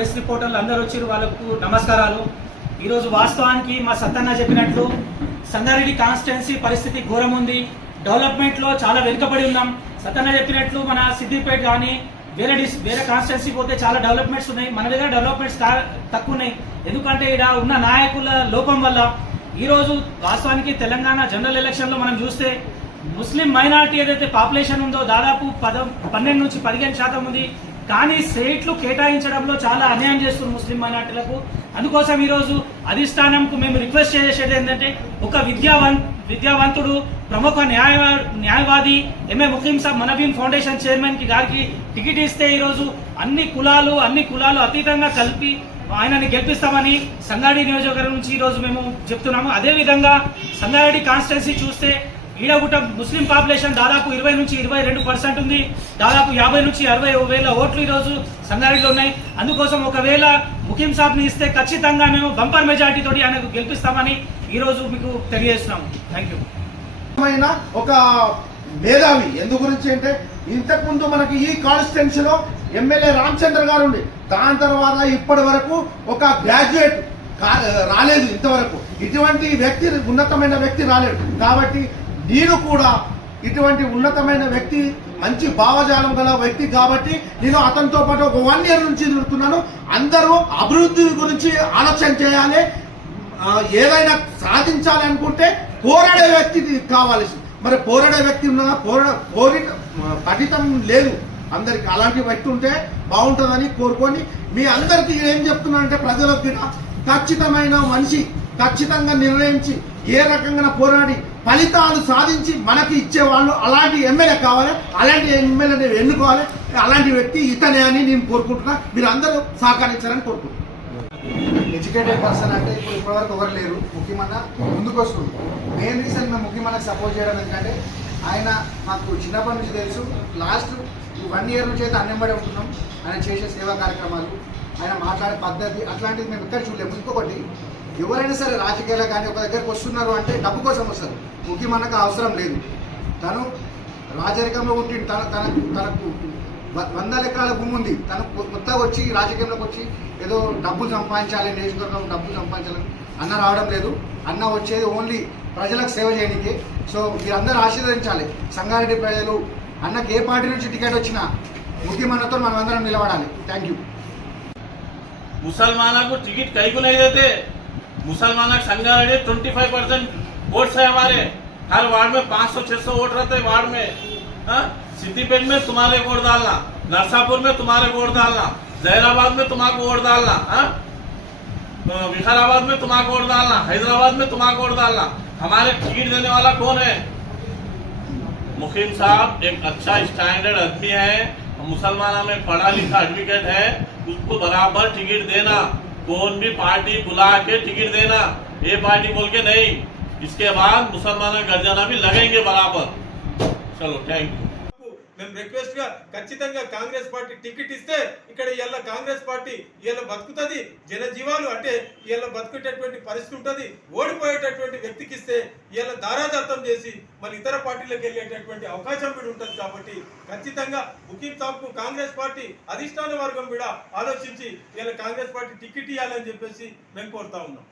Press రిపోర్టర్లు అందరూ వచ్చారు, వాళ్ళకు నమస్కారాలు. ఈరోజు వాస్తవానికి మా సత్తన్న చెప్పినట్లు సంగారెడ్డి కాన్స్టిట్యున్సీ పరిస్థితి ఘోరం ఉంది. డెవలప్మెంట్లో చాలా వెనుకబడి ఉన్నాం. సత్తన్న చెప్పినట్లు మన సిద్దిపేట కానీ వేరే కాన్స్టిట్యున్సీ పోతే చాలా డెవలప్మెంట్స్ ఉన్నాయి. మన దగ్గర డెవలప్మెంట్స్ తక్కువ ఉన్నాయి. ఎందుకంటే ఇక్కడ ఉన్న నాయకుల లోపం వల్ల ఈరోజు వాస్తవానికి తెలంగాణ జనరల్ ఎలక్షన్లో మనం చూస్తే ముస్లిం మైనారిటీ ఏదైతే పాపులేషన్ ఉందో దాదాపు 12 నుంచి 15% ఉంది. కానీ సీట్లు కేటాయించడంలో చాలా అన్యాయం చేస్తున్నారు ముస్లిం మైనార్టీలకు. అందుకోసం ఈరోజు అధిష్టానంకు మేము రిక్వెస్ట్ చేసేది ఏంటంటే, ఒక విద్యావంతుడు ప్రముఖ న్యాయవాది ఎంఏ ముఖీం సాబ్ మనబీన్ ఫౌండేషన్ చైర్మన్ గారికి టికెట్ ఇస్తే ఈరోజు అన్ని కులాలు అతీతంగా కలిపి ఆయనని గెలిపిస్తామని సంగారెడ్డి నియోజకవర్గం నుంచి ఈరోజు మేము చెప్తున్నాము. అదేవిధంగా సంగారెడ్డి కాన్స్టిట్యున్సీ చూస్తే ఈడగుట్ట ముస్లిం పాపులేషన్ దాదాపు 20 నుంచి 22% ఉంది. దాదాపు 50 నుంచి 60 వేల ఓట్లు ఈరోజు సంగారెడ్డిలో ఉన్నాయి. అందుకోసం ఒకవేళ ముఖీం సాబ్ని ఇస్తే ఖచ్చితంగా మేము బంపర్ మెజార్టీ తోటి ఆయనకు గెలిపిస్తామని ఈరోజు మీకు తెలియజేస్తున్నాము. Thank you. ఒక మేధావి ఎందు గురించి అంటే, ఇంతకుముందు మనకి ఈ కాన్స్టిట్యున్సీలో ఎమ్మెల్యే రామచంద్ర గారు ఉండి, దాని తర్వాత ఇప్పటి వరకు ఒక గ్రాడ్యుయేట్ రాలేదు. ఇంతవరకు ఇటువంటి వ్యక్తి, ఉన్నతమైన వ్యక్తి రాలేడు. కాబట్టి నేను కూడా ఇటువంటి ఉన్నతమైన వ్యక్తి, మంచి భావజాలం గల వ్యక్తి కాబట్టి నేను అతనితో పాటు ఒక 1 year నుంచి తిరుగుతున్నాను. అందరూ అభివృద్ధి గురించి ఆలోచన చేయాలి. ఏదైనా సాధించాలి అనుకుంటే పోరాడే వ్యక్తి కావాలి. మరి పోరాడే వ్యక్తి ఉన్నా పఠితం లేదు అందరికి. అలాంటి వ్యక్తి ఉంటే బాగుంటుందని కోరుకొని మీ అందరికీ ఏం చెప్తున్నానంటే, ప్రజలకు ఖచ్చితమైన మనిషి ఖచ్చితంగా నిర్ణయించి ఏ రకంగా పోరాడి ఫలితాలు సాధించి మనకి ఇచ్చేవాళ్ళు అలాంటి ఎమ్మెల్యే కావాలి. అలాంటి ఎమ్మెల్యేని ఎన్నుకోవాలి. అలాంటి వ్యక్తి ఇతనే అని నేను కోరుకుంటున్నా. మీరు అందరూ సహకరించాలని కోరుకుంటున్నాను. ఎడ్యుకేటెడ్ పర్సన్ అంటే ఇప్పటివరకు ఎవరు లేరు. ముఖ్యమంత్రి ముందుకు వస్తుంది. మెయిన్ రీజన్ మేము ముఖ్యమంత్రికి సపోర్ట్ చేయడం ఎందుకంటే, ఆయన మాకు చిన్నప్పటి నుంచి తెలుసు. లాస్ట్ 1 year నుంచి అయితే అన్నెంబడి ఉంటున్నాం. ఆయన చేసే సేవా కార్యక్రమాలు, ఆయన మాట్లాడే పద్ధతి అట్లాంటిది మేము ఎక్కడ చూడలేము. ఇంకొకటి, ఎవరైనా సరే రాజకీయాలు కానీ ఒక దగ్గరకు వస్తున్నారు అంటే డబ్బు కోసం వస్తారు. ముఖ్యమంత్రికి అవసరం లేదు. తను రాజరికంలో ఉండి తనకు 100 ఎకరాల భూమి ఉంది. తను కొత్తగా వచ్చి రాజకీయంలోకి వచ్చి ఏదో డబ్బులు సంపాదించాలి, నియోజకవర్గం డబ్బులు సంపాదించాలని అన్న రావడం లేదు. అన్న వచ్చేది ఓన్లీ ప్రజలకు సేవ చేయడానికి. సో మీరందరూ ఆశీర్వదించాలి. సంగారెడ్డి ప్రజలు అన్నకి ఏ పార్టీ నుంచి టికెట్ వచ్చినా ముఖ్యమంత్రితో మనం అందరం నిలబడాలి. Thank you. मुसलमानों को टिकट कहीं को नहीं देते. मुसलमानों संगारेड्डी 25% वोट्स है हमारे. हर वार्ड में 500-600 वोट रहते हैं वार्ड में. सिद्दीपेट में तुम्हारे वोट डालना, नरसापुर में तुम्हारे वोट डालना, जहराबाद में तुम्हारे वोट डालना, विकाराबाद में तुम्हारे वोट डालना, हैदराबाद में तुम्हारे वोट डालना. हमारे टिकट देने वाला कौन है? मुखीम साहब एक अच्छा स्टैंडर्ड आदमी है. मुसलमानों में पढ़ा लिखा एडवोकेट है. उसको बराबर टिकट देना. कौन भी पार्टी बुला के टिकट देना. ये पार्टी बोल के नहीं. इसके बाद मुसलमानों गर्जना भी लगेंगे बराबर. चलो थैंक यू. మేము రిక్వెస్ట్ గా ఖచ్చితంగా కాంగ్రెస్ పార్టీ టికెట్ ఇస్తే ఇక్కడ ఇవాళ కాంగ్రెస్ పార్టీ ఇవాళ బతుకుతుంది. జనజీవాలు అంటే ఇవాళ బతుకునేటటువంటి పరిస్థితి ఉంటుంది. ఓడిపోయేటటువంటి వ్యక్తికి ఇస్తే ఇవాళ దారాదత్తం చేసి మళ్ళీ ఇతర పార్టీలకు వెళ్ళేటటువంటి అవకాశం కూడా ఉంటుంది. కాబట్టి ఖచ్చితంగా ముఖీం సాబ్కు కాంగ్రెస్ పార్టీ అధిష్టాన వర్గం కూడా ఆలోచించి ఇవాళ కాంగ్రెస్ పార్టీ టికెట్ ఇవ్వాలని చెప్పేసి మేము కోరుతా ఉన్నాం.